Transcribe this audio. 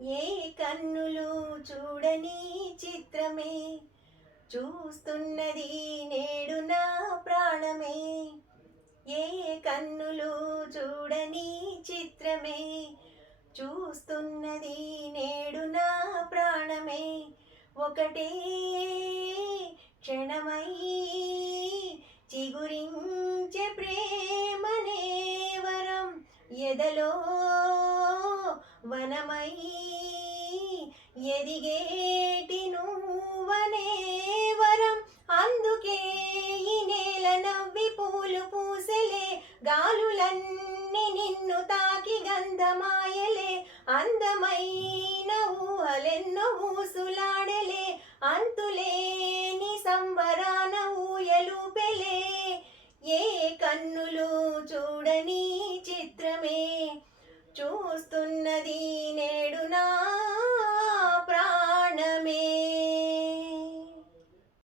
ఏ కన్నులు చూడని చిత్రమే చూస్తున్నది నేడు నా ప్రాణమే. ఏ కన్నులు చూడని చిత్రమే చూస్తున్నది నేడు నా ప్రాణమే. ఒకటే క్షణమై చిగురించే ప్రేమనే వరం, ఎదలో వనమై ఎదిగేటి నువ్వనే వరం. అందుకే ఈ నేల నవ్వి పూలు పూసెలే, గాలులన్నీ నిన్ను తాకి గంధమాయలే. అందమైన ఊహలెన్నో ఊసులాడలే, అంతులేని సంబరాన ఊయలూపెలే. ఏ కన్నులు చూడని చిత్రమే చూస్తున్నది